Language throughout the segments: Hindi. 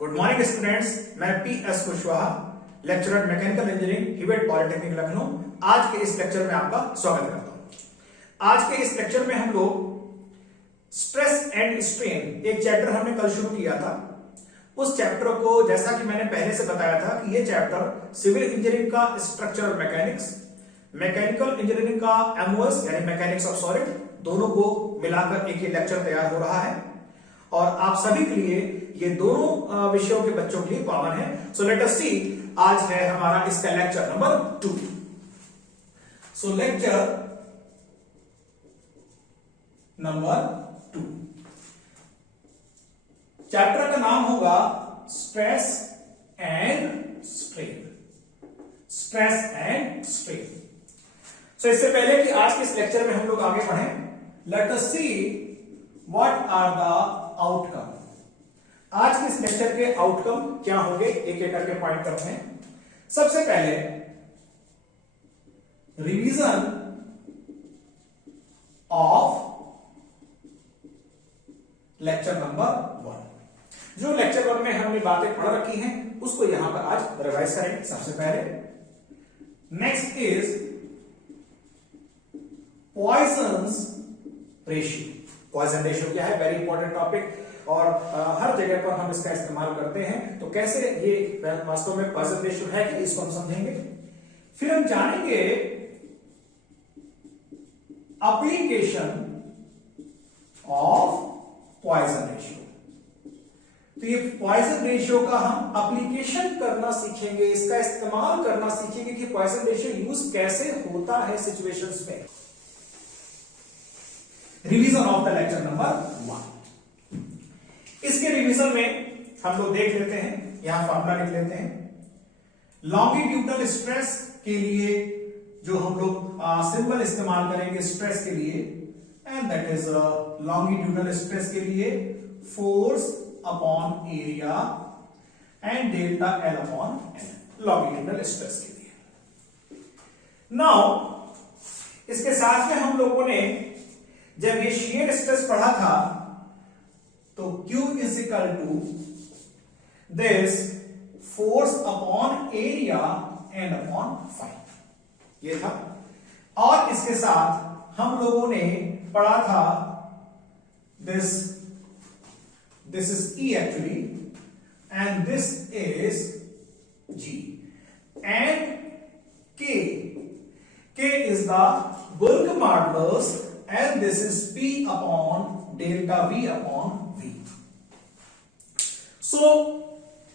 गुड मॉर्निंग स्टूडेंट्स, मैं P S. Kushwaha, lecturer mechanical engineering, Hewett Polytechnic Lucknow. आज के इस लेक्चर में आपका स्वागत करता हूं। आज के इस लेक्चर में हम लोग स्ट्रेस एंड स्ट्रेन एक चैप्टर हमने कल शुरू किया था। उस चैप्टर को जैसा कि मैंने पहले से बताया था कि यह चैप्टर सिविल इंजीनियरिंग का स्ट्रक्चरल मैकेनिक्स, मैकेनिकल इंजीनियरिंग का एमओएस यानी मैकेनिक्स ऑफ सॉलिड, दोनों को मिलाकर एक ही लेक्चर तैयार हो रहा है और आप सभी के लिए ये दोनों विषयों के बच्चों के लिए कॉमन है। सो लेट अस सी, आज है हमारा इसका lecture number 2। So lecture number 2, chapter का नाम होगा stress and strain. Stress and strain. So इससे पहले कि आज के इस लेक्चर में हम लोग आगे बढ़ें, let us see what are the outcome. आज के इस लेक्चर के आउटकम क्या होंगे, एक एक करके पॉइंट करते हैं। सबसे पहले रिवीजन ऑफ लेक्चर नंबर 1। जो लेक्चर 1 में हमने बातें पढ़ रखी हैं उसको यहां पर आज रिवाइज करेंगे सबसे पहले। Next is Poisson's ratio. Poisson ratio क्या है, वेरी इंपॉर्टेंट टॉपिक और हर जगह पर हम इसका इस्तेमाल करते हैं। तो कैसे ये वास्तव में पॉइजन रेशियो है कि इसको हम समझेंगे। फिर हम जानेंगे एप्लीकेशन ऑफ पॉइजन रेशियो। तो ये पॉइजन रेशियो का हम एप्लीकेशन करना सीखेंगे, इसका इस्तेमाल करना सीखेंगे कि पॉइजन रेशियो यूज कैसे होता है सिचुएशंस में। Revision of the lecture number 1। इसके रिवीजन में हम लोग देख लेते हैं, यहां फॉर्मूला लिख लेते हैं। लॉन्गिट्यूडनल स्ट्रेस के लिए जो हम लोग सिंबल इस्तेमाल करेंगे स्ट्रेस के लिए, and that is longitudinal stress के लिए force upon area and delta L upon L, longitudinal stress के लिए। नाउ इसके साथ में हम लोगों ने जब ये शियर स्ट्रेस पढ़ा था तो Q is equal to this force upon area and upon five, ये था। और इसके साथ हम लोगों ने पढ़ा था this is E actually and this is G and K is the bulk modulus and this is P upon delta V upon V. So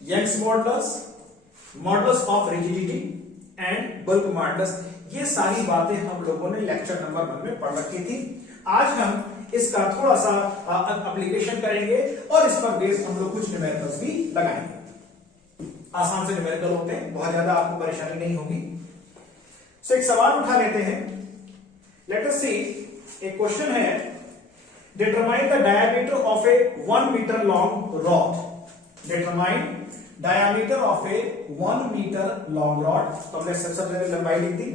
Young's modulus, modulus of rigidity and bulk modulus, ये सारी बातें हम लोगों ने लेक्चर नंबर 1 में पढ़ रखी थी। आज हम इसका थोड़ा सा एप्लीकेशन करेंगे और इस पर बेस हम लोग कुछ न्यूमेरिकल्स भी लगाएंगे। आसान से न्यूमेरिकल होते हैं, बहुत ज्यादा आपको परेशानी नहीं होगी। सो एक सवाल उठा लेते हैं। लेट अस सी, एक क्वेश्चन है, determine the diameter of a 1 metre long rod. Determine diameter of a 1 metre long rod. तो हमने सबसे पहले लंबाई लिख दी।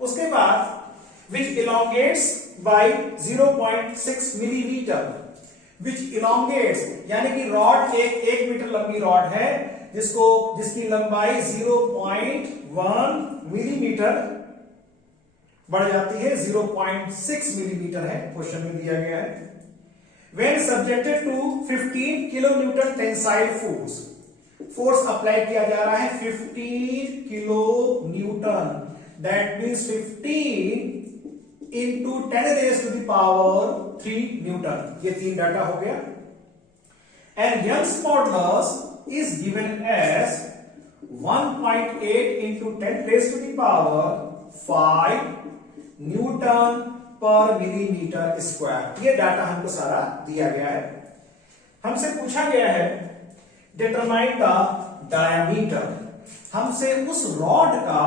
उसके बाद विच इलोंगेट्स बाय 0.6 मिलीमीटर। विच इलोंगेट्स यानी कि रॉड एक मीटर लंबी रॉड है जिसकी लंबाई 0.1 मिलीमीटर बढ़ जाती है, 0.6 मिलीमीटर है, क्वेश्चन में दिया गया है। When subjected to 15 kilonewton tensile force apply किया जा रहा है 15 kilo newton, that means 15 into 10 raise to the power 3 newton. ये 3 डाटा हो गया। And Young's modulus is given as 1.8 into 10 raise to the power 5 newton पर मिलीमीटर स्क्वायर। ये डाटा हमको सारा दिया गया है। हमसे पूछा गया है डिटरमाइन द डायमीटर। हमसे उस रॉड का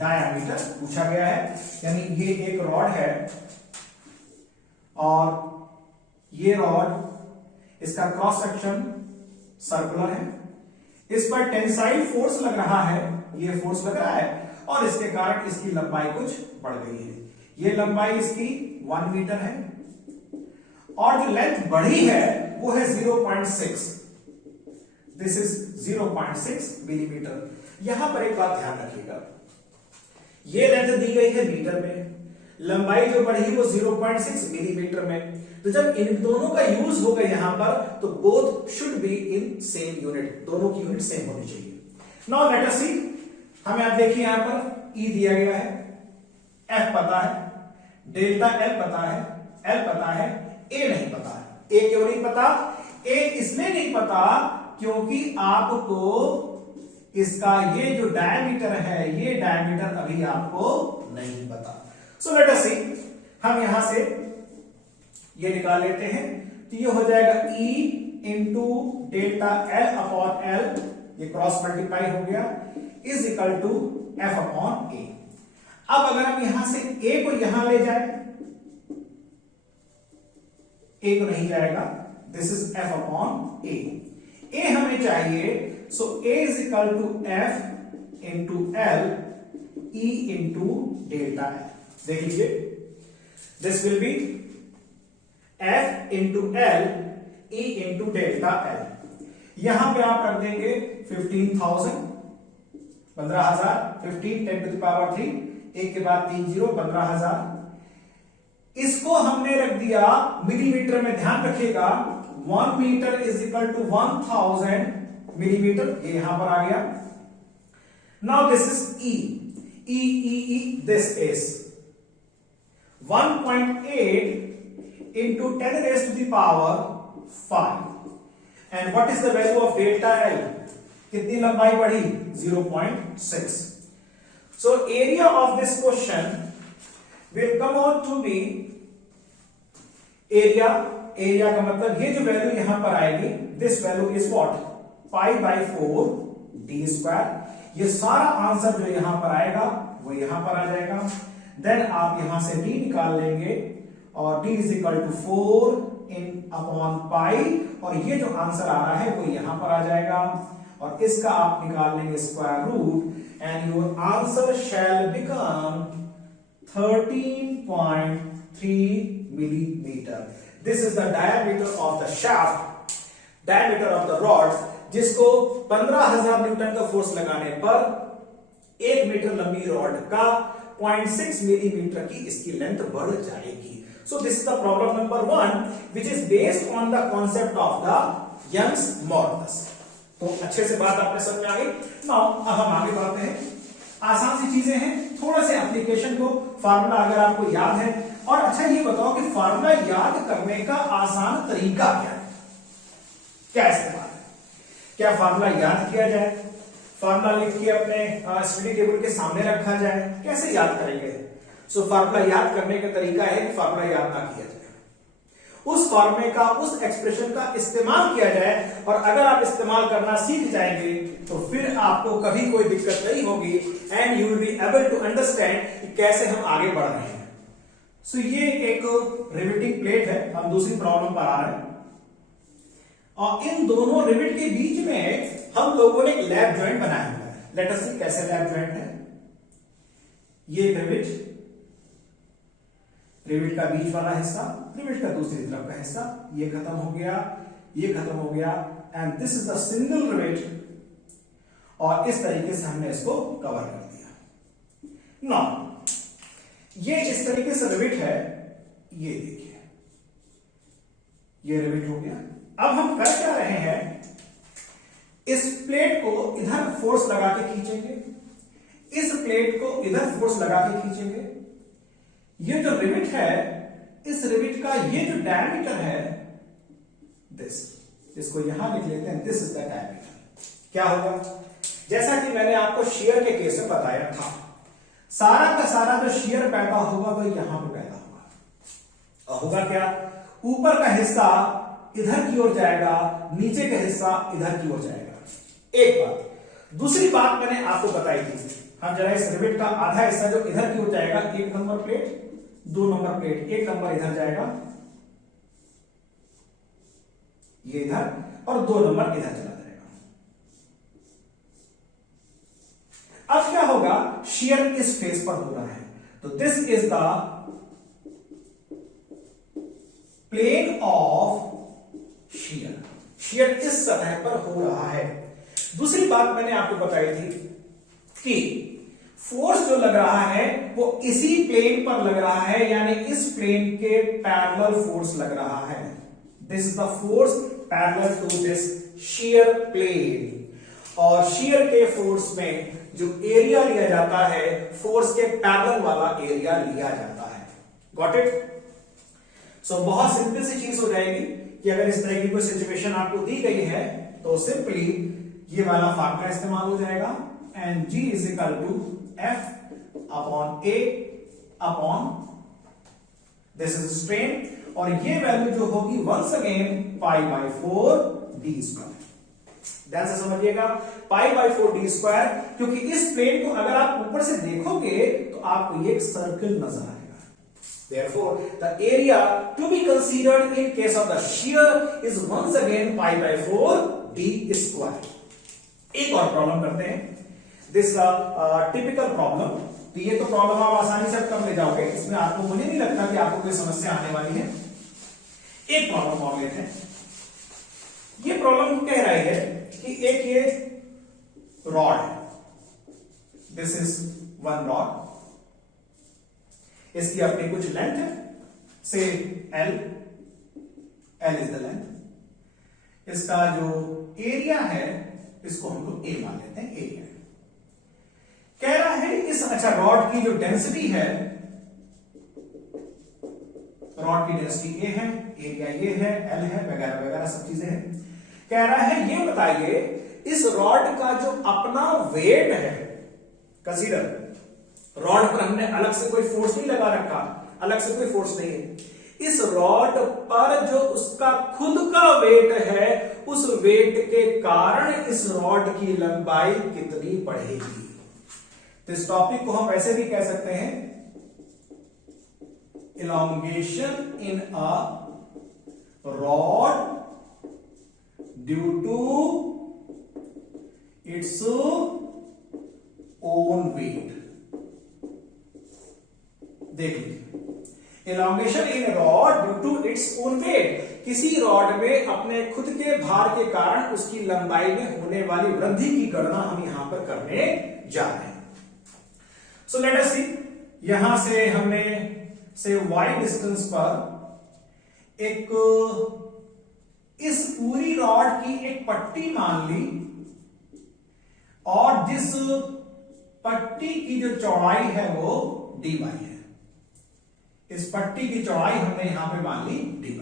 डायमीटर पूछा गया है, यानी ये एक रॉड है और ये रॉड, इसका क्रॉस सेक्शन सर्कुलर है, इस पर टेंसाइल फोर्स लग रहा है, ये फोर्स लग रहा है और इसके कारण इसकी लंबाई कुछ बढ़ गई है। ये लंबाई इसकी 1 मीटर है और जो लेंथ बढ़ी है वो है 0.6। This is 0.6 millimetre. यहां पर एक बात ध्यान रखिएगा, ये लेंथ दी गई है मीटर में, लंबाई जो बढ़ी वो 0.6 मिलीमीटर में। तो जब इन दोनों का यूज होगा यहां पर, तो both should be in same unit, दोनों की यूनिट सेम होनी चाहिए। नाउ लेट अस सी, हमें आप देखिए यहां पर E दिया गया है, F पता है, डेल्टा L पता है, L पता है, A नहीं पता है। A क्यों नहीं पता? A इसलिए नहीं पता क्योंकि आपको इसका ये जो डायमीटर है, ये डायमीटर अभी आपको नहीं पता। सो लेट अस सी, हम यहां से ये निकाल लेते हैं, तो ये हो जाएगा E into delta L upon L, ये क्रॉस मल्टीप्लाई हो गया, is equal to F upon A। अब अगर हम यहां से A को यहां ले जाए, A को नहीं जाएगा, this is F upon A। A हमें चाहिए, so A is equal to F into L E into delta L। देख लीजिए, this will be F into L E into delta L। यहां पे आप रख देंगे 15,000, 15,000, 15 10 टू द पावर 3, एक के बाद 3 0, 15,000। इसको हमने रख दिया मिलीमीटर में, ध्यान रखिएगा 1 metre is equal to 1000 millimetre, ये यहां पर आ गया। Now this is E, this is 1.8 into 10 raised to the power 5, and what is the value of delta L? कितनी लंबाई बढ़ी? 0.6. So area of this question will come out to be area का मतलब ये जो वैल्यू यहां पर आएगी, this value is what? Pi by 4 d square. ये सारा आंसर जो यहां पर आएगा वो यहां पर आ जाएगा। देन आप यहां से d निकाल लेंगे और d is equal to 4 in upon pi, और ये जो आंसर आ रहा है वो यहां पर आ जाएगा, और इसका आप निकाल लेंगे square root, and your answer shall become 13.3 millimetre. This is the diameter of the shaft, diameter of the rod, जिसको 15,000 न्यूटन का फोर्स लगाने पर 1 मीटर लंबी रॉड का 0.6 मिलीमीटर की इसकी लेंथ बढ़ जाएगी। So this is the problem number 1, which is based on the concept of the Young's modulus. तो अच्छे से बात आपने समझ में आ गई। नाउ अब हम आगे बढ़ते हैं। आसान सी चीजें हैं, थोड़ा से एप्लीकेशन को, फार्मूला अगर आपको याद है, और अच्छा ये बताओ कि फार्मूला याद करने का आसान तरीका क्या है, क्या इस्तेमाल है? क्या फार्मूला याद किया जाए, फार्मूला लिख के अपने स्टडी टेबल के सामने रखा जाए, कैसे याद करेंगे? सो फार्मूला याद करने का तरीका है कि फार्मूला याद ना किया जाए, उस फार्मूले का, उस एक्सप्रेशन का इस्तेमाल किया जाए, और अगर आप इस्तेमाल करना सीख जाएंगे तो फिर आपको कभी कोई दिक्कत नहीं होगी, and you will be able to understand कि कैसे हम आगे बढ़ रहे हैं। सो ये एक रिवेटिंग प्लेट है, हम दूसरी प्रॉब्लम पर आ रहे हैं, और इन दोनों रिवेट के बीच में हम लोगों ने एक लैप जॉइंट बनाया हुआ है। लेट अस सी कैसे लैप जॉइंट है। ये रिवेट का बीच वाला हिस्सा, रिवेट का दूसरी तरफ का हिस्सा, ये खत्म हो गया, ये खत्म हो गया, and this is the single rivet, और इस तरीके से हमने इसको कवर कर दिया। नाउ ये इस तरीके से रिवेट है, ये देखिए, ये रिवेट हो गया। अब हम कर क्या रहे हैं, इस प्लेट को इधर फोर्स लगा के खींचेंगे, इस प्लेट को इधर फोर्स लगा के खींचेंगे। ये जो रिवेट है, इस रिवेट का ये जो डायमीटर है, दिस, इसको यहां लिख लेते हैं, दिस इज द डायमीटर। क्या होगा, जैसा कि मैंने आपको शियर के केस में बताया था, सारा का सारा जो शियर पैदा होगा वह यहां पे पैदा होगा, और होगा क्या, ऊपर का हिस्सा इधर की ओर जाएगा, नीचे का हिस्सा इधर की ओर जाएगा। एक बात। दूसरी बात मैंने आपको बताई थी, हम जरा इस रिवेट का आधा हिस्सा जो इधर की ओर जाएगा, 1 number plate, 2 number plate, 1 number इधर जाएगा, ये इधर, और 2 नंबर इधर चला जाएगा। अब क्या होगा, शियर इस फेस पर हो रहा है, तो this is the plane of shear shear इस सतह पर हो रहा है। दूसरी बात मैंने आपको बताई थी कि फोर्स जो लग रहा है वो इसी प्लेन पर लग रहा है, यानी इस प्लेन के पैरेलल फोर्स लग रहा है। This is the force parallel to this shear plane. और shear के फोर्स में जो एरिया लिया जाता है, फोर्स के पैरेलल वाला एरिया लिया जाता है। Got it? सो बहुत सिंपल सी चीज हो जाएगी कि अगर इस तरह की कोई सिचुएशन आपको दी गई है तो सिंपली ये वाला फॉर्मूला इस्तेमाल हो जाएगा, and G is equal to F upon A upon this is strain, और ये वैल्यू जो होगी once again pi by 4 D square. ध्यान से समझिएगा, पाई बाय 4 डी स्क्वायर, क्योंकि इस प्लेन को अगर आप ऊपर से देखोगे तो आपको ये एक सर्कल नजर आएगा। Therefore, the area to be considered in case of the shear is once again pi by 4 d square. एक और प्रॉब्लम करते हैं, दिस टिपिकल प्रॉब्लम। तो ये तो प्रॉब्लम आप आसानी से कर ले जाओगे, इसमें आपको, मुझे नहीं लगता कि आपको कोई समस्या आने वाली है। एक प्रॉब्लम और लेते हैं। ये प्रॉब्लम कह रही है कि एक ये रॉड है, दिस इज वन रॉड, इसकी अपनी कुछ लेंथ है, से L इज द लेंथ। इसका जो एरिया है इसको हम लोग A मान लेते हैं, एरिया कह रहा है इस, अच्छा रॉड की जो डेंसिटी है, रॉड की डेंसिटी A है, एरिया ये है, L है, वगैरह वगैरह सब चीजें हैं। कह रहा है ये बताइए इस रॉड का जो अपना वेट है, कंसीडर रॉड पर हमने अलग से कोई फोर्स नहीं लगा रखा, अलग से कोई फोर्स नहीं है, इस रॉड पर जो उसका खुद का वेट है, उस वेट के कारण इस रॉड की लंबाई कितनी बढ़ेगी। तो इस टॉपिक को हम ऐसे भी कह सकते हैं, elongation in a rod due to its own weight. देख लीजिए, elongation in rod due to its own weight, किसी रॉड में अपने खुद के भार के कारण उसकी लंबाई में होने वाली वृद्धि की गणना हम यहां पर करने जा रहे हैं। सो लेट अस सी, यहां से हमने से y डिस्टेंस पर एक इस पूरी रॉड की एक पट्टी मान ली, और जिस पट्टी की जो चौड़ाई है वो dy है। इस पट्टी की चौड़ाई हमने यहां पे मान ली dy।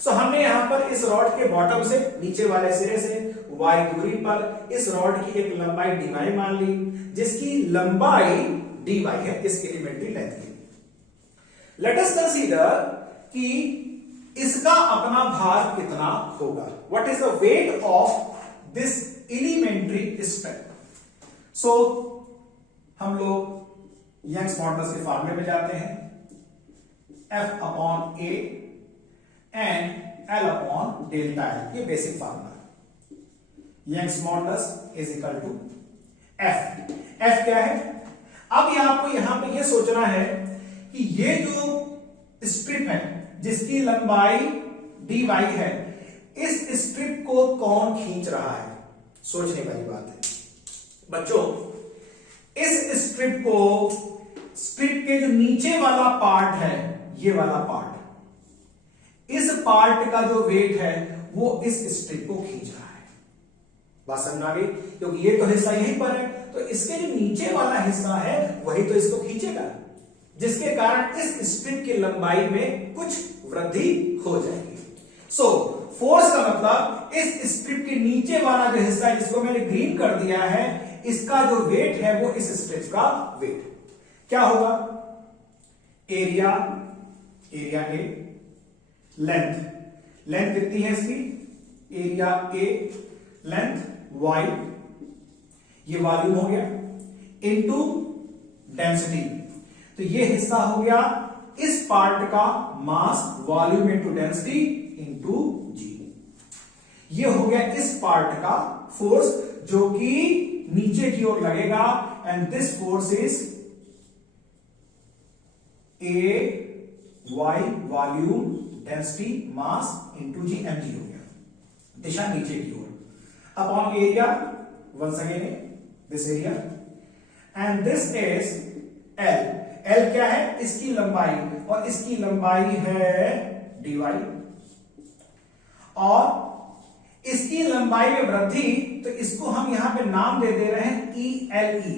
सो हमने यहां पर इस रॉड के बॉटम से, नीचे वाले सिरे से y दूरी पर इस रॉड की एक लंबाई dy मान ली, जिसकी लंबाई dy है इस एलिमेंट्री लेंथ की। लेट अस कंसीडर कि इसका अपना भार कितना होगा, what is the weight of this elementary strength. So हम लोग यंग्स मॉडुलस के फॉर्मूले में जाते हैं, F upon A and L upon delta L, ये basic formula. Young's modulus is equal to F। F क्या है? अब ये आपको यहां पे ये सोचना है कि ये जो स्ट्रिप है जिसकी लंबाई dy है, इस स्ट्रिप को कौन खींच रहा है? सोचने वाली बात है बच्चों। इस स्ट्रिप को, स्ट्रिप के जो नीचे वाला पार्ट है, ये वाला पार्ट, इस पार्ट का जो वेट है वो इस स्ट्रिप को खींच रहा है। बात समझ आ गई? क्योंकि ये तो हिस्सा यहीं पर है, तो इसके जो नीचे वाला हिस्सा है वही तो इसको खींचेगा, जिसके कारण इस स्ट्रिप की लंबाई में कुछ वृद्धि हो जाएगी। सो फोर्स का मतलब इस स्ट्रिप के नीचे वाला जो हिस्सा है, जिसको मैंने ग्रीन कर दिया है, इसका जो वेट है वो इस स्ट्रिप का वेट क्या होगा? एरिया, एरिया ए, लेंथ कितनी है इसकी? एरिया ए, लेंथ y, ये वॉल्यूम हो गया, इनटू डेंसिटी। तो ये हिस्सा हो गया इस पार्ट का मास, वॉल्यूम इनटू डेंसिटी इनटू जी। ये हो गया इस पार्ट का फोर्स जो कि नीचे की ओर लगेगा, and this force is A Y, volume, density, mass into g, mg हो गया। दिशा नीचे की ओर, upon area once again this area, and this is L. L क्या है? इसकी लंबाई, और इसकी लंबाई है dy, और इसकी लंबाई में वृद्धि, तो इसको हम यहां पे नाम दे दे रहे हैं ELE।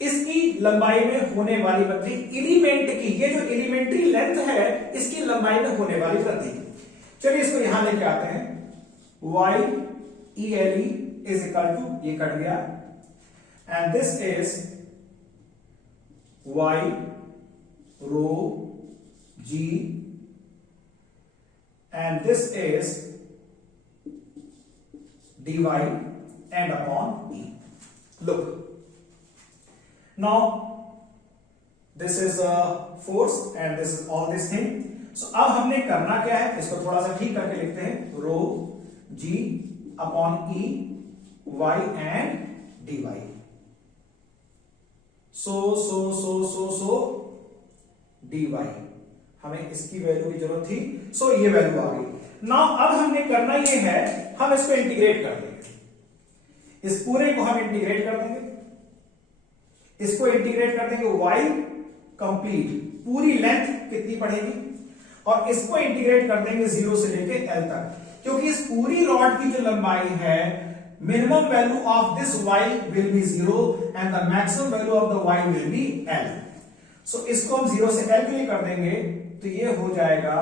इसकी लंबाई में होने वाली वृद्धि, एलिमेंट की, ये जो एलिमेंट्री लेंथ है इसकी लंबाई में होने वाली वृद्धि। चलिए इसको यहां लेके आते हैं, YELE इज इक्वल टू, ये कट गया, and this is Y rho G, and this is dy and upon E. Look, now this is a force and this is all this thing. So अब हमने करना क्या है, इसको थोड़ा सा ठीक करके लिखते हैं, rho G upon E Y and dy. So dy, हमें इसकी वैल्यू की जरूरत थी, सो ये वैल्यू आ गई। नाउ अब हमने करना ये है, हम इसको इंटीग्रेट कर देंगे, इस पूरे को हम इंटीग्रेट कर देंगे, इसको इंटीग्रेट कर देंगे y कंप्लीट, पूरी लेंथ कितनी पड़ेगी, और इसको इंटीग्रेट कर देंगे 0 से लेके l तक, क्योंकि इस पूरी रॉड की जो लंबाई है, minimum value of this y will be 0 and the maximum value of the y will be l. So इसको हम 0 से l के लिए कर देंगे, तो ये हो जाएगा,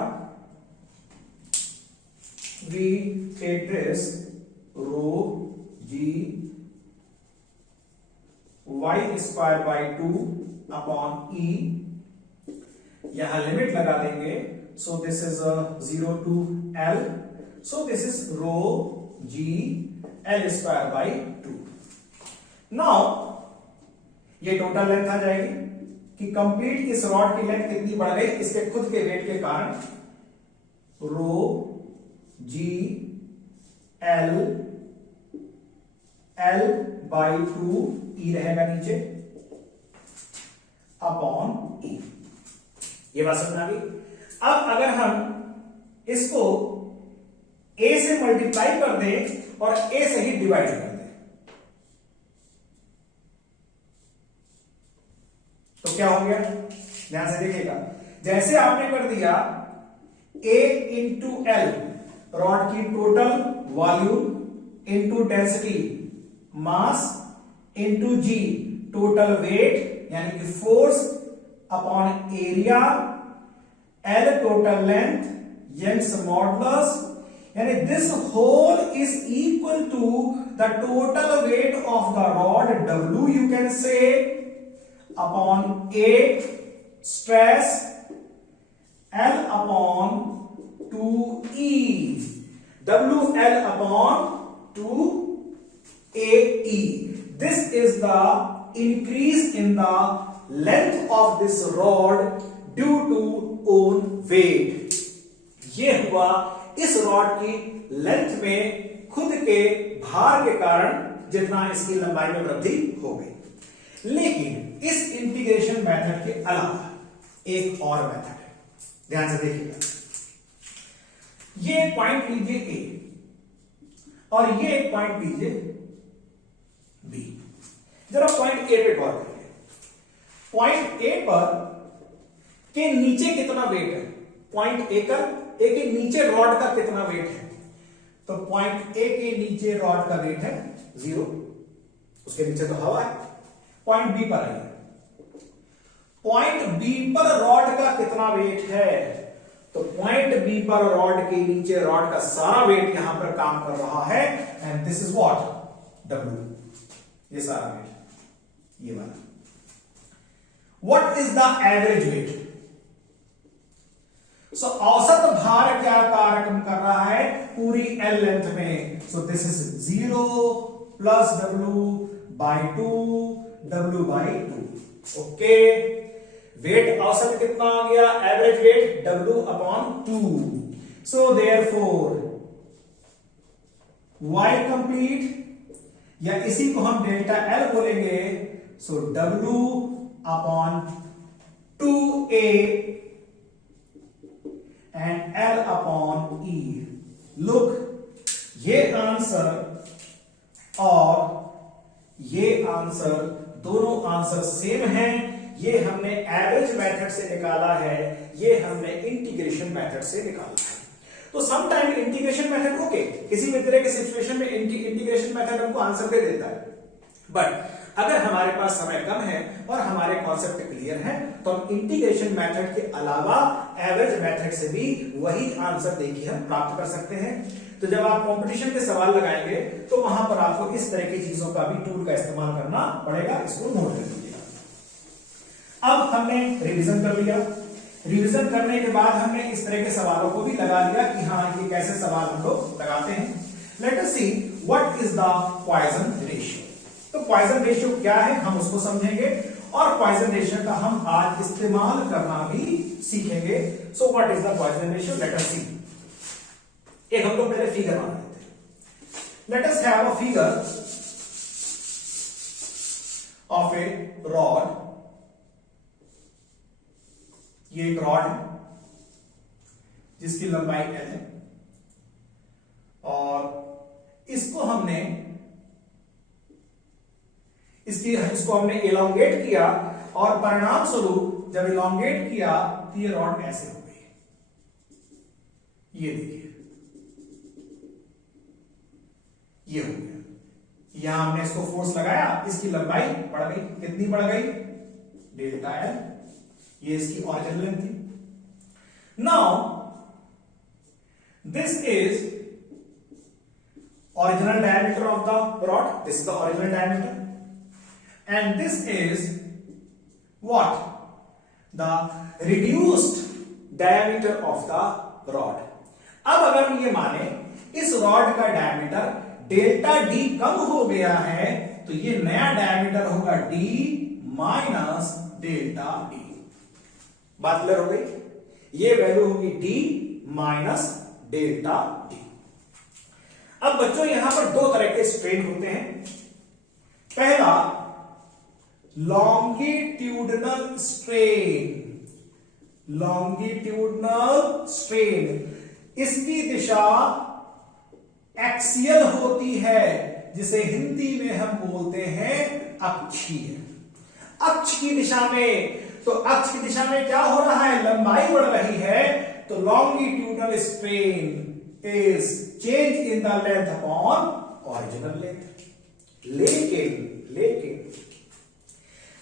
we take this rho g y square by 2 upon e, यहां लिमिट लगा देंगे, so this is 0 to l, so this is rho g L square by 2। Now ये टोटल लेंथ आ जाएगी कि कंप्लीट इस रॉड की लेंथ कितनी बढ़ गई, इसके खुद के वेट के कारण, रो जी एल एल बाई 2 ई रहेगा नीचे अपॉन ई। ये बात समझ आ गई। अब अगर हम इसको a से मल्टीप्लाई कर दें और a से ही डिवाइड कर दें, तो क्या हो गया, ध्यान से देखिएगा, जैसे आपने कर दिया a इंटू एल, रॉड की total volume into density, mass into g, total weight यानी कि force upon area, L total length, Young's modulus, यानी this whole is equal to the total weight of the rod W, you can say, upon A stress, L upon 2E, WL upon 2AE. This is the increase in the length of this rod due to own weight. ये हुआ इस रॉड की लेंथ में खुद के भार के कारण जितना इसकी लंबाई में वृद्धि हो गई। लेकिन इस इंटीग्रेशन मेथड के अलावा एक और मेथड है, ध्यान से देखिएगा। ये पॉइंट लीजिए ए और ये पॉइंट लीजिए बी। जरा पॉइंट ए पे गौर करिए। पॉइंट ए पर के नीचे कितना वेट है, पॉइंट ए के नीचे रॉड का कितना वेट है, तो पॉइंट ए के नीचे रॉड का वेट है 0, उसके नीचे तो हवा है। पॉइंट बी पर आइए, पॉइंट बी पर रॉड का कितना वेट है, तो पॉइंट बी पर रॉड के नीचे रॉड का सारा वेट यहां पर काम कर रहा है, and this is what, W, ये सारा वेट, ये वाला। What is the average weight, so औसत भार क्या कार्यक्रम कर रहा है पूरी L लेंथ में, so this is 0 plus W by 2, W by 2। Okay, weight औसत कितना आ गया, average weight W upon 2। So therefore Y complete, या इसी को हम डेल्टा L बोलेंगे, so W upon 2A and L upon E. Look, ये आंसर और ये आंसर दोनों आंसर सेम हैं। ये हमने एवरेज मेथड से निकाला है, ये हमने इंटीग्रेशन मेथड से निकाला है। तो some time integration method okay, किसी भी तरह के सिचुएशन में इंटीग्रेशन मेथड हमको आंसर दे देता है, बट अगर हमारे पास समय कम है और हमारे कॉन्सेप्ट क्लियर है तो हम इंटीग्रेशन मेथड के अलावा एवरेज मेथड से भी वही आंसर देखिए हम प्राप्त कर सकते हैं। तो जब आप कंपटीशन के सवाल लगाएंगे तो वहां पर आपको इस तरह की चीजों का भी टूल का इस्तेमाल करना पड़ेगा, इसको नोट कर लीजिएगा। अब हमने रिवीजन कर लिया, रिवीजन करने के बाद हमने इस तरह के सवालों को भी लगा लिया कि हाँ ये कैसे सवाल हम लोग लगाते हैं। Let us see what is the Poisson ratio. तो पॉइजन रेशियो क्या है हम उसको समझेंगे और पॉइजन रेशियो का हम आज इस्तेमाल करना भी सीखेंगे। So what is the Poisson ratio, let us see. एक हम लोग पहले फिगर बना लेते हैं। Let us have a figure of a rod. ये एक रॉड है जिसकी लंबाई L है और इसको हमने एलोंगेट किया और परिणाम स्वरूप जब एलोंगेट किया तो ये रॉड ऐसे हो गई। ये देखिए ये हो गया, यहां हमने इसको फोर्स लगाया, इसकी लंबाई बढ़ गई। कितनी बढ़ गई, डेल्टा L। ये इसकी ओरिजिनल लेंथ थी। Now this is original diameter of the rod, this is the original diameter, and this is what, the reduced diameter of the rod। अब अगर हम ये माने इस रॉड का डायमीटर डेल्टा डी कम हो गया है तो ये नया डायमीटर होगा डी माइनस डेल्टा डी। बात क्लियर हो गई, ये वैल्यू होगी डी माइनस डेल्टा डी। अब बच्चों यहां पर दो तरह के स्ट्रेन होते हैं। पहला लॉन्गिट्यूडनल स्ट्रेन, लॉन्गिट्यूडनल स्ट्रेन, इसकी दिशा एक्सियल होती है जिसे हिंदी में हम बोलते हैं अक्षीय। अक्ष की दिशा में, तो अक्ष की दिशा में क्या हो रहा है, लंबाई बढ़ रही है, तो longitudinal strain is change in the length upon original length। लेकिन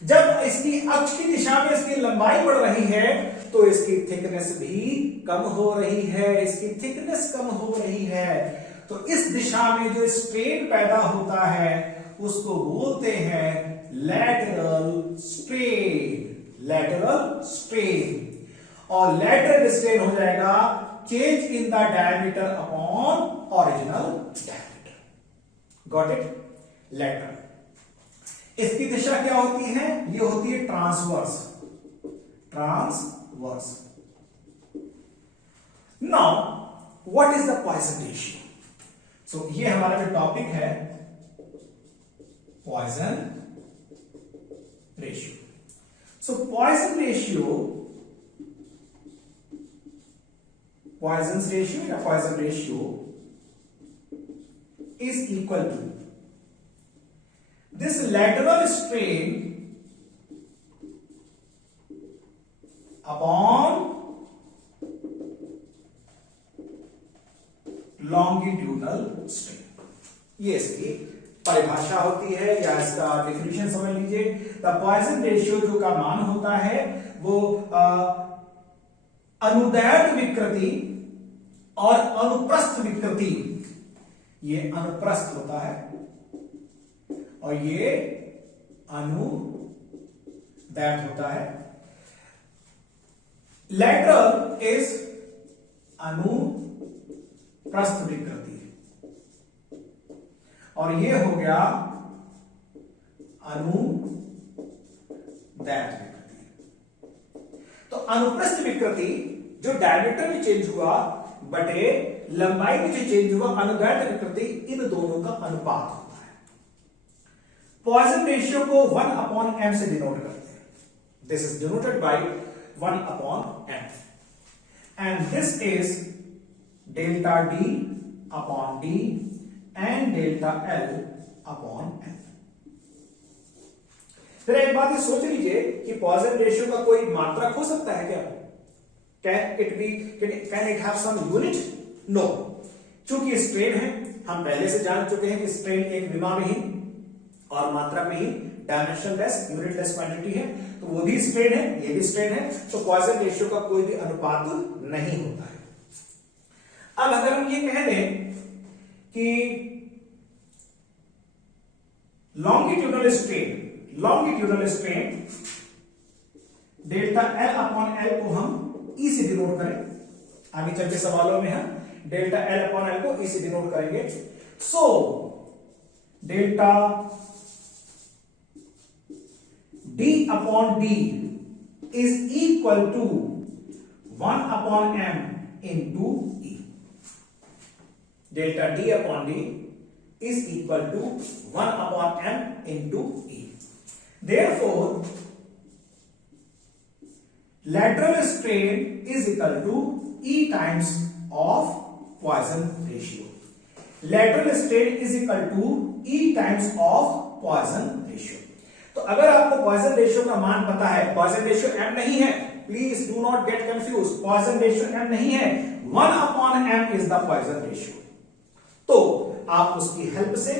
जब इसकी अक्ष की दिशा में इसकी लंबाई बढ़ रही है तो इसकी थिकनेस भी कम हो रही है, इसकी थिकनेस कम हो रही है। तो इस दिशा में जो स्ट्रेन पैदा होता है उसको बोलते हैं लैटरल स्ट्रेन, लैटरल स्ट्रेन। और लैटरल स्ट्रेन हो जाएगा change in the diameter upon original diameter. Got it, lateral. इसकी दिशा क्या होती है, ये होती है transverse, transverse. Now what is the Poisson ratio. So ये हमारा जो टॉपिक है Poisson ratio. So Poisson ratio, Poisson's ratio या Poisson ratio is equal to this lateral strain upon longitudinal strain। ये इसकी परिभाषा होती है या इसका डेफिनेशन समझ लीजिए। द पॉइजन रेशियो जो का मान होता है वो अनुदैर्ध्य विकृति और अनुप्रस्थ विकृति, ये अनुप्रस्थ होता है और ये अनुदैर्ध्य होता है। लैटरल इज अनुप्रस्थ विकृति और ये हो गया अनुदैर्ध्य विकृति। तो अनुप्रस्थ विकृति जो डायमीटर में चेंज हुआ बटे लंबाई में जो चेंज हुआ, अनुदैर्ध्य विकृति, इन दोनों का अनुपात होता है। पॉइजन रेशियो को 1/m से डिनोट करते हैं। This is denoted by 1/m and this is delta D upon D N delta L upon N. फिर एक बात ये सोच लीजिए कि पॉइसन रेशियो का कोई मात्रक हो सकता है क्या? Can it have some unit? No. चूंकि स्ट्रेन है, हम पहले से जान चुके हैं कि स्ट्रेन एक विमा विहीन और मात्रा विहीन डायमेंशनलेस यूनिटलेस क्वांटिटी है, तो वो भी स्ट्रेन है, ये भी स्ट्रेन है, तो पॉइसन रेशियो का कोई भी अनुपात नहीं होता है। अब अगर हम ये कह दें कि longitudinal strain delta L upon L को हम ई से डिनोट करें, आगे चल के सवालों में हम डेल्टा एल अपॉन एल को ई से डिनोट करेंगे। So delta D upon D is equal to 1 upon M into E. Delta D upon D is equal to 1 upon m into E. Therefore, lateral strain is equal to E times of Poisson ratio. Lateral strain is equal to E times of Poisson ratio. तो अगर आपको Poisson ratio का मान पता है, Poisson ratio m नहीं है, please do not get confused. Poisson ratio m नहीं है, 1 upon m is the Poisson ratio. तो आप उसकी हेल्प से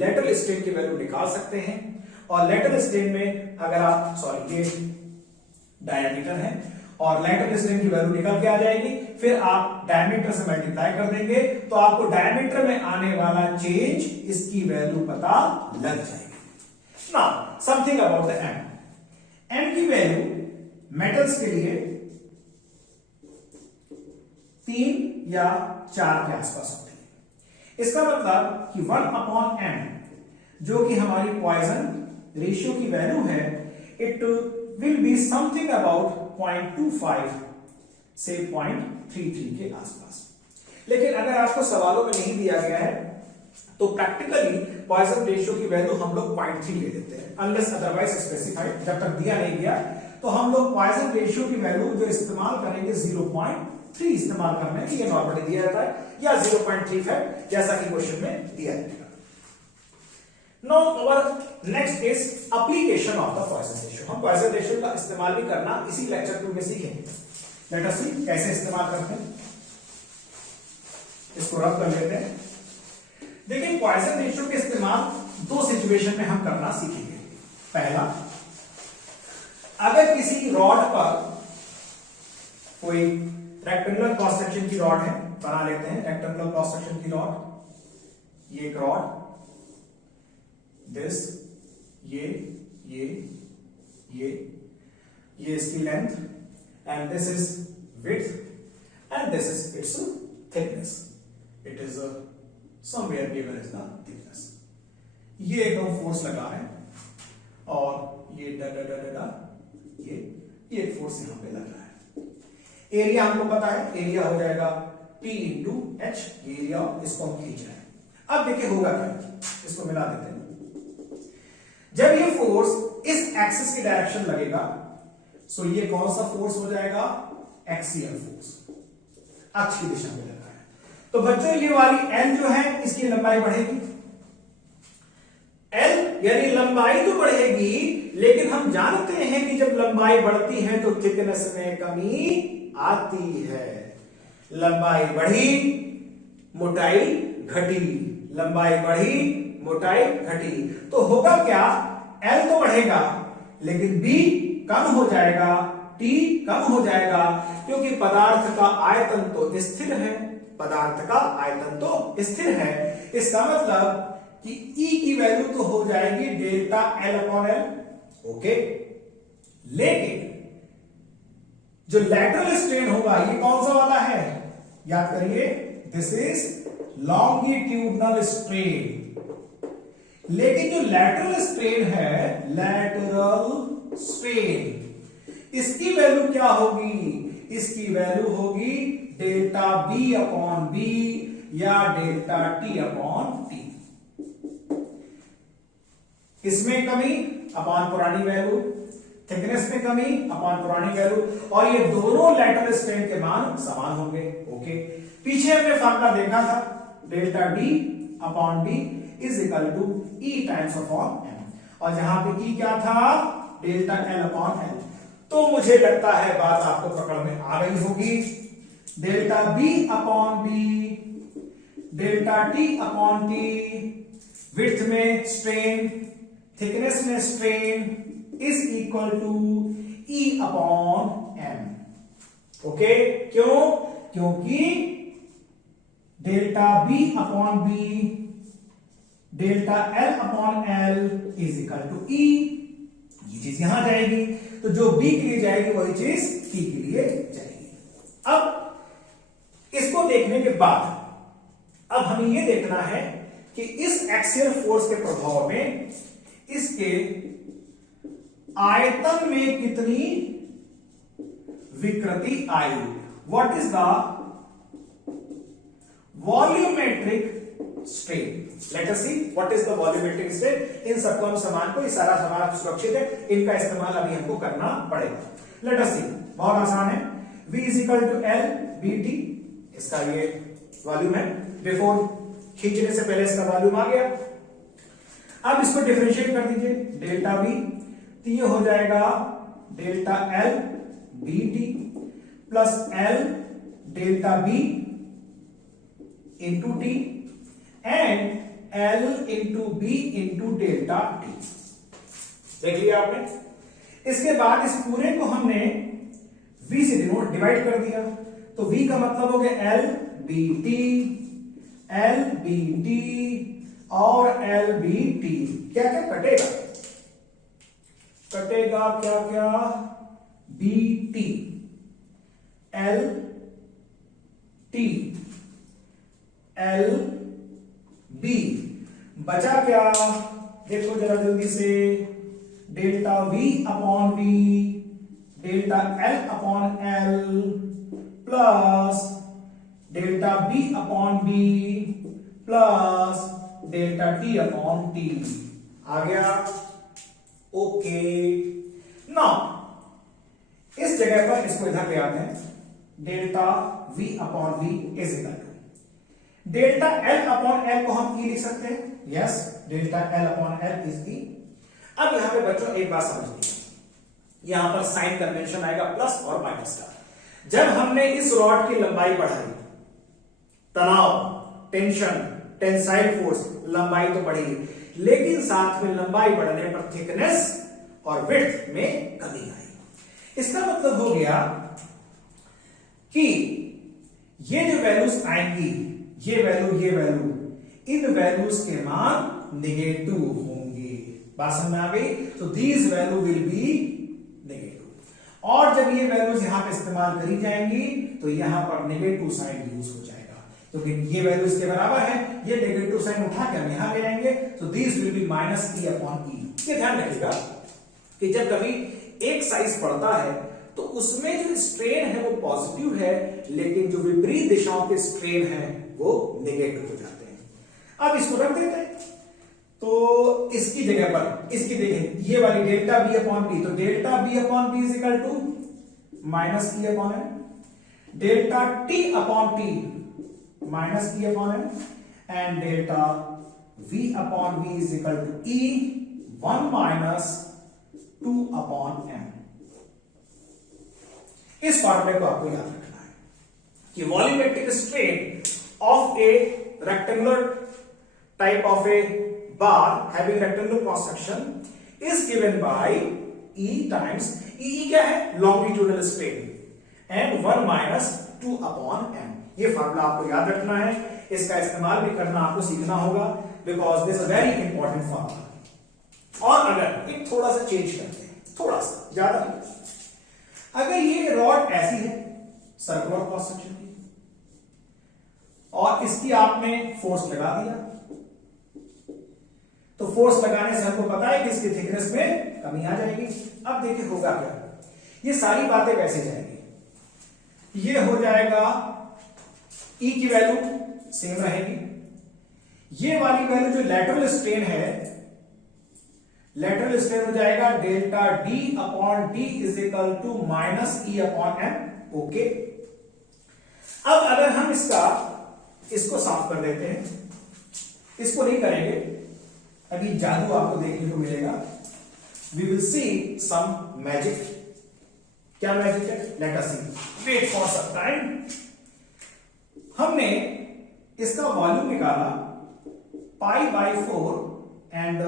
लेटरल स्ट्रेन की वैल्यू निकाल सकते हैं। और लेटरल स्ट्रेन में अगर आप ये डायमीटर है और लेटरल स्ट्रेन की वैल्यू निकल के आ जाएगी, फिर आप डायमीटर से मल्टीप्लाई कर देंगे तो आपको डायमीटर में आने वाला चेंज, इसकी वैल्यू पता लग जाएगी। Now something about the M की वैल्यू मेटल्स के लिए 3 या 4 के आसपास होती है। इसका मतलब कि 1 अपॉन m जो कि हमारी पॉइसन रेशियो की वैल्यू है, it will be something about 0.25 से 0.33 के आसपास। लेकिन अगर आपको सवालों में नहीं दिया गया है तो प्रैक्टिकली पॉइसन रेशियो की वैल्यू हम लोग 0.3 ले देते हैं, अनलेस अदरवाइज स्पेसिफाइड। जब तक दिया नहीं गया तो हम लोग पॉइसन रेशियो की वैल्यू जो इस्तेमाल करेंगे 0.3 इस्तेमाल करना है, ये नॉर्मली दिया जाता है, या 0.35 जैसा कि क्वेश्चन में दिया जाएगा। Now our next is application of the Poisson ratio. हम पॉइसन रेशियो का इस्तेमाल भी करना इसी लेक्चर 2 में सीखेंगे। लेट अस सी कैसे इस्तेमाल करते हैं। इसको रब कर लेते हैं। देखिए पॉइसन रेशियो के इस्तेमाल 2 सिचुएशन में हम करना सीखेंगे। पहला, अगर किसी रॉड पर कोई रेक्टेंगुलर क्रॉस सेक्शन की रॉड है, बना लेते हैं रेक्टेंगुलर क्रॉस सेक्शन की रॉड, ये एक रॉड, दिस, ये इसकी length, and this is width and this is it's thickness. It is somewhere given is the thickness. ये एकदम फोर्स लगा है और ये ये फोर्स यहां पे लग रहा है। एरिया हमको पता है, एरिया हो जाएगा P इंटू एच, एरिया, इसको हम खींच रहे हैं। अब देखिए होगा क्या, इसको मिला देते हैं। जब ये फोर्स इस एक्सिस की डायरेक्शन लगेगा, सो ये कौन सा फोर्स हो जाएगा? एक्सियल फोर्स, अक्ष की दिशा में लगा है। तो बच्चों ये वाली L जो है इसकी लंबाई बढ़ेगी। L यानी लंबाई तो बढ़ेगी, लेकिन हम जानते हैं कि जब लंबाई बढ़ती है तो थिकनेस में कमी आती है। लंबाई बढ़ी, मोटाई घटी, लंबाई बढ़ी, मोटाई घटी, तो होगा क्या? L तो बढ़ेगा लेकिन B कम हो जाएगा, T कम हो जाएगा, क्योंकि पदार्थ का आयतन तो स्थिर है। पदार्थ का आयतन तो स्थिर है। इसका मतलब कि E की वैल्यू तो हो जाएगी delta L upon L, okay. लेकिन जो लैटरल स्ट्रेन होगा ये कौन सा वाला है? याद करिए, दिस इज लॉन्गिट्यूडनल स्ट्रेन। लेकिन जो लैटरल स्ट्रेन है, लैटरल स्ट्रेन, इसकी वैल्यू क्या होगी? इसकी वैल्यू होगी डेल्टा B अपॉन B या डेल्टा T अपॉन T। इसमें कमी अपॉन पुरानी वैल्यू, थिकनेस में कमी अपॉन पुरानी वैल्यू, और ये दोनों लैटरल स्ट्रेन के मान समान होंगे, ओके। पीछे हमने फार्मूला देखा था, delta D upon D is equal to E times upon M, और जहां पे ई क्या था, डेल्टा एल अपॉन एल। तो मुझे लगता है बात आपको पकड़ में आ गई होगी। Delta B upon B, delta T upon T, width में स्ट्रेन, थिकनेस में strain is equal to E upon M. Okay, क्यों? क्योंकि delta B upon B, delta L upon L is equal to E. ये चीज यहां जाएगी, तो जो बी के लिए जाएगी वही चीज टी के लिए जाएगी। अब इसको देखने के बाद अब हमें यह देखना है कि इस एक्सियल फोर्स के प्रभाव में इसके आयतन में कितनी विकृति आई। What is the volumetric strain? Let us see what is the volumetric strain. इन सबको हम समान को, ये सारा समान सुरक्षित है, इनका इस्तेमाल अभी हमको करना पड़ेगा। लेट अस सी, बहुत आसान है। V is equal to L B T, इसका ये वॉल्यूम है, बिफोर खींचने से पहले इसका वॉल्यूम आ गया। अब इसको डिफरेंशिएट कर दीजिए, डेल्टा V, तो ये हो जाएगा delta L B T plus L delta B into T and L into B into delta T. देख लिया आपने। इसके बाद इस पूरे को हमने V से डिवाइड कर दिया, तो V का मतलब हो गया एल बी टी और एल बी टी। क्या क्या कटेगा? कटेगा क्या क्या? B T, L T, L B, बचा क्या? देखो जरा जल्दी से, delta V upon V, delta L upon L plus delta B upon B plus delta T upon T। आ गया? ओके। नाउ इस जगह पर इसको इधर ले आते हैं, delta V upon V is equal to delta L upon L को हम E लिख सकते हैं। Yes, delta L upon L is E। अब यहां पे बच्चों एक बात समझ लीजिए, यहां पर साइन कन्वेंशन आएगा प्लस और माइनस का। जब हमने इस रॉड की लंबाई बढ़ाई, तनाव, टेंशन, टेंसाइल फोर्स, लंबाई तो बढ़ी, लेकिन साथ में लंबाई बढ़ने पर थिकनेस और विड्थ में कमी आई। इसका मतलब हो गया कि ये जो वैल्यूज आएंगी, ये वैल्यू, इन वैल्यूज के मान नेगेटिव होंगे। बात समझ में आ गई? तो these value will be negative, और जब ये वैल्यूज यहां पे इस्तेमाल करी जाएंगी तो यहां पर नेगेटिव साइन यूज हो जाएगा, क्योंकि तो ये वैल्यू इसके बराबर है, ये नेगेटिव साइन उठा के हम यहां ले आएंगे, तो these will be minus E upon E. ये ध्यान रखिएगा कि जब कभी एक साइज बढ़ता है तो उसमें जो स्ट्रेन है वो पॉजिटिव है, लेकिन जो विपरीत दिशाओं के स्ट्रेन है वो नेगेटिव हो जाते हैं। अब इसको रख देते हैं, तो इसकी जगह पर इसकी देखें, ये वाली डेल्टा बी अपॉन बी, तो delta B upon B is equal to minus E upon M, delta T upon T minus E upon M, and delta V upon V is equal to E 1 minus 2 upon M. इस फॉर्मूले को आपको याद रखना है कि volumetric strain of a rectangular type of a bar having rectangular cross section is given by E times E क्या है? longitudinal strain and 1 minus 2 upon m। ये फार्मूला आपको याद रखना है, इसका इस्तेमाल भी करना आपको सीखना होगा, because this is very important formula. और अगर एक थोड़ा सा चेंज करते हैं, थोड़ा सा, ज्यादा नहीं, अगर ये रॉड ऐसी है सर्कुलर क्रॉस सेक्शन की, और इसकी आपने फोर्स लगा दिया, तो फोर्स लगाने से हमको पता है कि इसकी थिकनेस में कमी आ जाएगी। अब देखिए होगा क्या, ये सारी बातें कैसे जाएंगी, ये हो जाएगा E की वैल्यू सेम रहेगी, ये वाली वैल्यू जो लेटरल स्ट्रेन है, लेटरल स्ट्रेन हो जाएगा delta D upon D is equal to minus E upon M। Okay, अब अगर हम इसको साफ कर देते हैं, इसको नहीं करेंगे, अभी जादू आपको देखने को मिलेगा। We will see some magic. क्या मैजिक है? Let us see. Wait for some time. हमने इसका वॉल्यूम निकाला π/4 and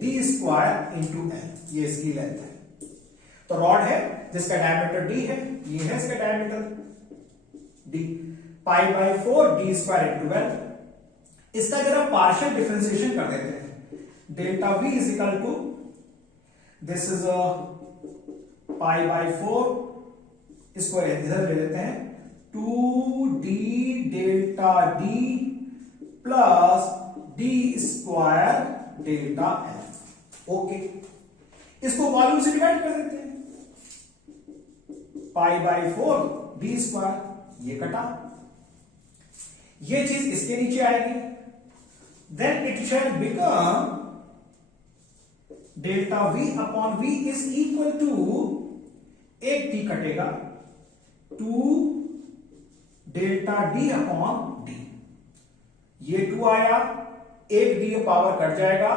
d square into L, ये इसकी लेंथ है। तो रॉड है जिसका डायमीटर d है, ये है इसका diameter d, π/4 d square into एल। इसका जरा पार्शियल डिफरेंशिएशन कर देते हैं। Delta v is equal to, this is π/4, इसको इधर ले लेते हैं, 2d delta d plus d square delta L. Okay, इसको वॉल्यूम से डिवाइड कर देते हैं। π/4 d स्क्वायर, ये कटा, ये चीज इसके नीचे आएगी। Then it shall become delta v upon v is equal to, एक d कटेगा, 2 डेल्टा d अपॉन d, ये 2 आया, एक d पावर कट जाएगा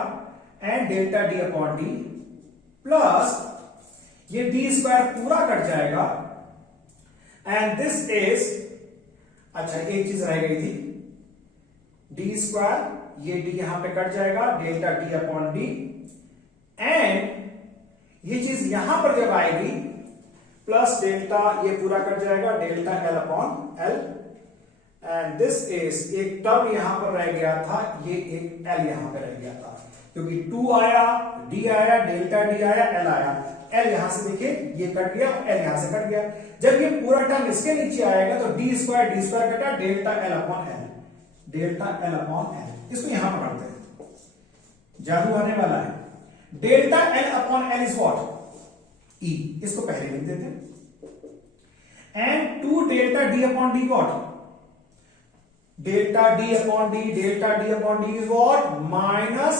and delta d upon d plus ये d स्क्वायर पूरा कट जाएगा एंड दिस इज, अच्छा एक चीज रह गई थी, d स्क्वायर, ये d यहां पे कट जाएगा, delta d upon d and ये चीज यहां पर जब आएगी प्लस डेल्टा, ये पूरा कट जाएगा, delta l upon l and this is, एक टर्म यहां पर रह गया था, ये एक l यहां पे रह गया था, क्योंकि 2 आया, d आया, डेल्टा d आया, l आया, l यहां से देखिए ये कट गया, l यहां से कट गया। जब ये पूरा टर्म इसके नीचे आएगा तो d स्क्वायर कटा, delta l upon l, delta l upon l। इसको यहां पर करते हैं, जादू आने वाला है। Delta l upon l is what? e, इसको पहले लिख देते हैं। And 2 delta d upon d what? Delta d upon d, delta d upon d is what? Minus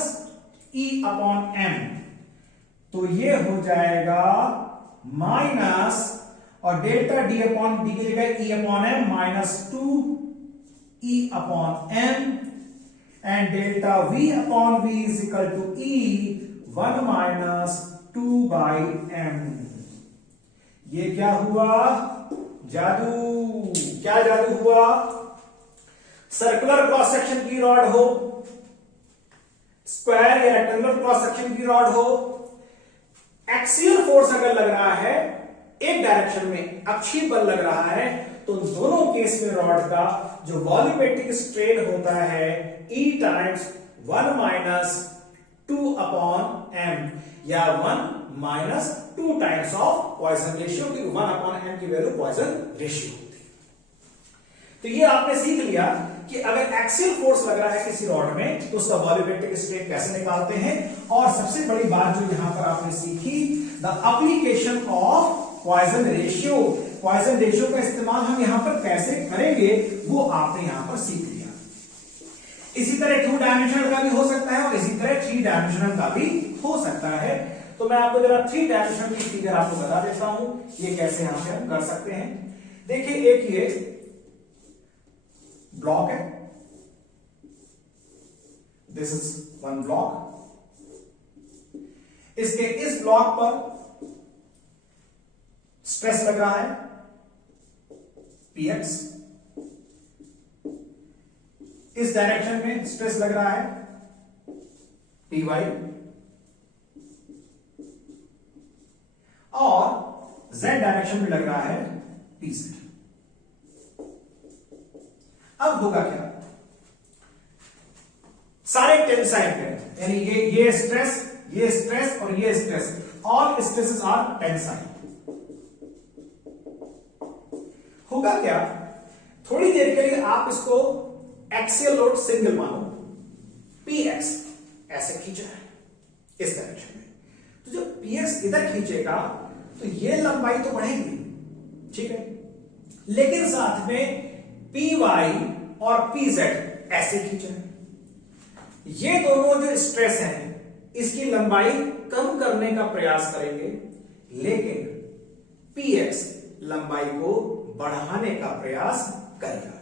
e upon m। तो ये हो जाएगा माइनस, और डेल्टा d अपॉन d की जगह e upon m, minus 2 e upon m and delta v upon v is equal to e 1 minus 2 by m। ये क्या हुआ? जादू। क्या जादू हुआ? सर्कुलर क्रॉस सेक्शन की रॉड हो, स्क्वायर या रेक्टेंगुलर क्रॉस सेक्शन की रॉड हो, एक्सियल फोर्स अगर लग रहा है एक डायरेक्शन में, अक्षीय बल लग रहा है, तो दोनों केस में रॉड का जो वॉल्यूमेट्रिक स्ट्रेन होता है E times 1 minus 2 upon m, या 1 minus 2 times of Poisson ratio, की 1 अपॉन m की वैल्यू पॉइसन रेशियो होती है। तो ये आपने सीख लिया कि अगर एक्सियल फोर्स लग रहा है किसी रॉड में तो उसका वॉल्यूमेट्रिक स्ट्रेन कैसे निकालते हैं। और सबसे बड़ी बात जो यहां पर आपने सीखी, the application of Poisson ratio. Poisson ratio का इस्तेमाल हम यहां पर कैसे करेंगे वो आपने यहां पर सीख लिया। इसी तरह 2 डायमेंशनल का भी हो सकता है और इसी तरह 3 डायमेंशनल का भी हो सकता है। तो मैं आपको जरा 3 डायमेंशनल की फिगर आपको बता देता हूं, ये कैसे यहां पे हम कर सकते हैं। देखिए, एक ये ब्लॉक है, दिस इज 1 ब्लॉक, इसके इस ब्लॉक पर स्ट्रेस लग रहा है px, इस डायरेक्शन में स्ट्रेस लग रहा है py, और z डायरेक्शन में लग रहा है pz। अब होगा क्या? सारे टेंसाइल पे, यानी ये स्ट्रेस और ये stress, all stresses are tensile. होगा क्या? थोड़ी देर के लिए आप इसको एक्सियल लोड सिंगल मानो, px ऐसे खींचा है इस डायरेक्शन में, तो जब px इधर खींचेगा तो ये लंबाई तो बढ़ेगी, ठीक है, लेकिन साथ में py और pz ऐसे खींचे हैं। ये दोनों जो स्ट्रेस हैं इसकी लंबाई कम करने का प्रयास करेंगे, लेकिन px लंबाई को बढ़ाने का प्रयास करेगा।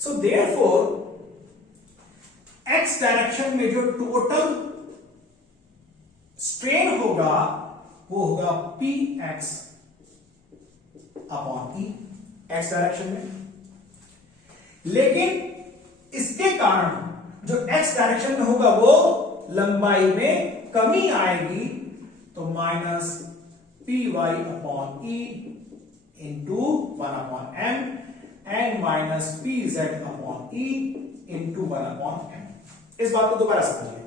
सो देयरफॉर एक्स डायरेक्शन में जो टोटल स्ट्रेन होगा वो होगा पी एक्स अपॉन ई, एक्स डायरेक्शन में। लेकिन इसके कारण जो एक्स डायरेक्शन में होगा वो लंबाई में कमी आएगी, तो minus P Y upon E into 1 upon M and minus P Z upon E into 1 upon M. इस बात को दोबारा समझिए,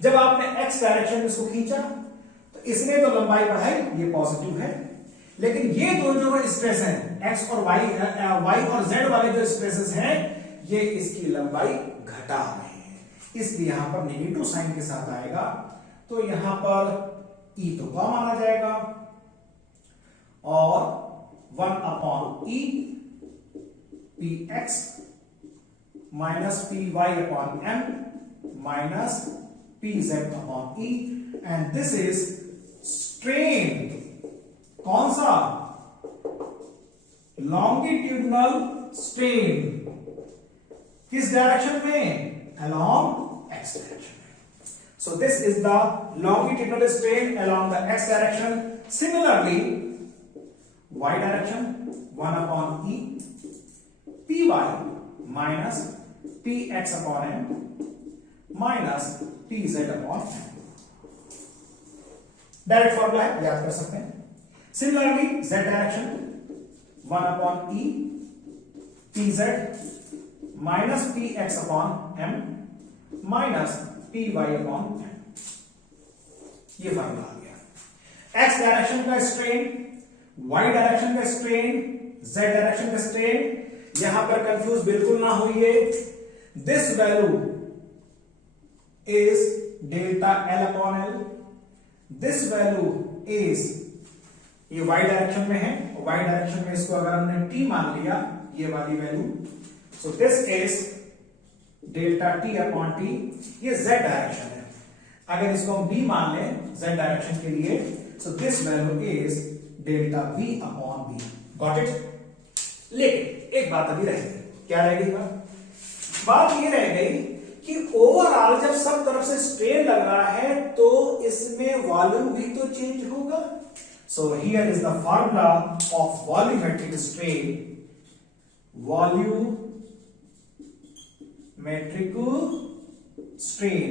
जब आपने एक्स डायरेक्शन में इसको खींचा तो इसने तो लंबाई बढ़ाई, ये पॉजिटिव है, लेकिन ये दो जो स्ट्रेस हैं एक्स और वाई और जेड वाले जो स्ट्रेसेस हैं ये इसकी लंबाई घटा रहे हैं, इसलिए यहां पर नेगेटिव साइन के साथ आएगा। तो यहां पर ई तो कम माना जाएगा और 1 upon E P X minus P Y upon M minus P Z upon E, and this is strain. कौन सा? Longitudinal strain. किस डायरेक्शन में? अलोंग एक्स डायरेक्शन में। So this is the longitudinal strain along the x direction. Similarly, y direction 1 upon e py minus px upon m minus pz upon m. Direct formula है, याद कर सकते हैं। Similarly z direction 1 upon e pz minus px upon m minus py upon m, ये फॉर्मूला आ गया। x डायरेक्शन का स्ट्रेन, y डायरेक्शन का स्ट्रेन, z डायरेक्शन का स्ट्रेन। यहां पर कंफ्यूज बिल्कुल ना होइए, this value is delta l upon l, this value is, ये y डायरेक्शन में है, y डायरेक्शन में इसको अगर हमने t मान लिया, ये वाली value, so this is delta t upon t, ये z डायरेक्शन है। अगर इसको हम b मान लें z डायरेक्शन के लिए, so this value is delta v upon b। Got it? लेकिन एक बात अभी रह गई, क्या रह गई बात ये रह गई कि ओवरऑल जब सब तरफ से स्ट्रेन लग रहा है तो इसमें वॉल्यूम भी तो चेंज होगा। So here is the formula of volumetric strain, volumetric strain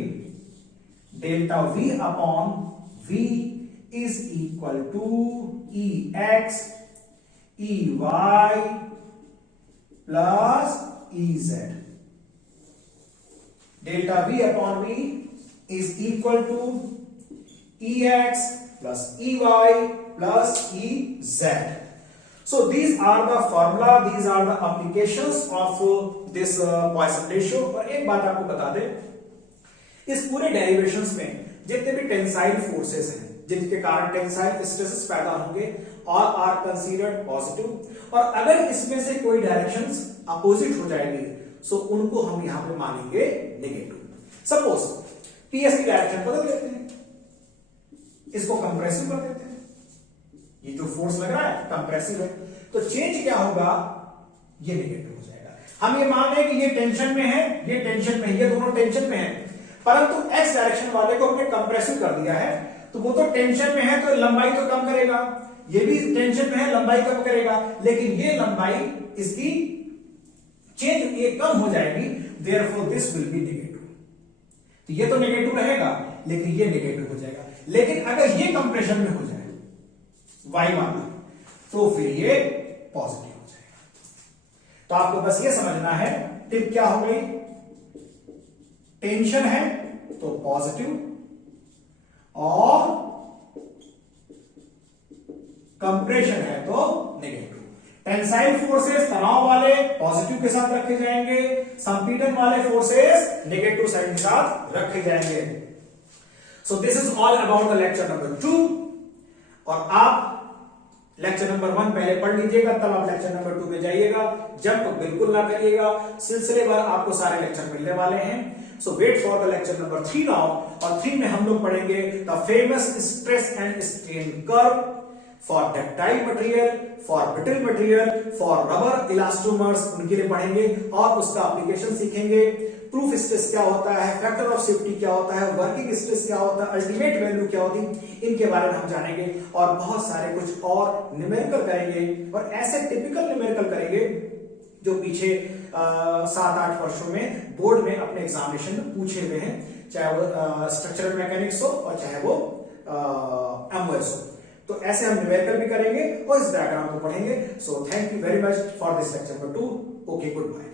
delta v upon v is equal to E X E Y plus E Z. Delta v upon v is equal to ex plus ey plus ez. So these are the formula, these are the applications of this Poisson ratio। और एक बात आपको बता दें, इस पूरे डेरिवेशंस में जितने भी टेंसाइल फोर्सेस हैं जिनके कारण टेंसाइल स्ट्रेसेस पैदा होंगे, ऑल आर कंसीडर्ड पॉजिटिव, और अगर इसमें से कोई डायरेक्शंस अपोजिट हो जाएगी सो उनको हम यहां पे मानेंगे नेगेटिव। सपोज पीएस की डायरेक्शन बदल देते हैं, इसको कंप्रेसिव कर देते हैं, ये जो फोर्स लग रहा है कंप्रेसिव है, तो चेंज क्या होगा? ये नेगेटिव हो जाएगा। हम ये मान लें कि ये टेंशन में है, ये टेंशन में है, ये दोनों टेंशन में है, परंतु एक्स डायरेक्शन वाले को हमने कंप्रेसिव कर दिया है, तो वो तो टेंशन में है तो लंबाई तो कम करेगा, ये भी टेंशन में है लंबाई कम करेगा, लेकिन ये लंबाई इसकी चेंज ये कम हो जाएगी, therefore this will B negative. तो ये तो नेगेटिव रहेगा लेकिन ये नेगेटिव हो जाएगा। लेकिन अगर ये कंप्रेशन में हो जाए वाई वाला, तो फिर ये पॉजिटिव हो जाएगा। तो आपको बस ये समझना है, टिप क्या हो गई? टेंशन है तो पॉजिटिव और कंप्रेशन है तो नेगेटिव। टेंसाइल फोर्सेस तनाव वाले पॉजिटिव के साथ रखे जाएंगे, संपीड़न वाले फोर्सेस नेगेटिव साइन के साथ रखे जाएंगे। सो this is all about the lecture number 2। और आप लेक्चर नंबर 1 पहले पढ़ लीजिएगा, तब आप लेक्चर नंबर 2 में जाइएगा। जंप बिल्कुल ना करिएगा, सिलसिलेवार आपको सारे लेक्चर मिलने वाले हैं। So wait for the lecture number 3 now. और 3 में हम लोग पढ़ेंगे the famous stress and strain curve for ductile material, for brittle material, for rubber elastomers, उनके लिए पढ़ेंगे और उसका एप्लीकेशन सीखेंगे। प्रूफ स्ट्रेस क्या होता है, फैक्टर ऑफ सेफ्टी क्या होता है, वर्किंग स्ट्रेस क्या होता है, अल्टीमेट वैल्यू क्या होती है, इनके बारे में हम जानेंगे और बहुत सारे कुछ और न्यूमेरिकल करेंगे और ऐसे टिपिकल न्यूमेरिकल करेंगे जो पीछे 7-8 वर्षों में बोर्ड में अपने एग्जामिनेशन में पूछे हुए हैं, चाहे वो स्ट्रक्चरल मैकेनिक्स हो और चाहे वो एमओएस हो। तो ऐसे हम न्यूमेरिकल भी करेंगे और इस डायग्राम को पढ़ेंगे। So thank you very much for this lecture number 2। Okay, good bye.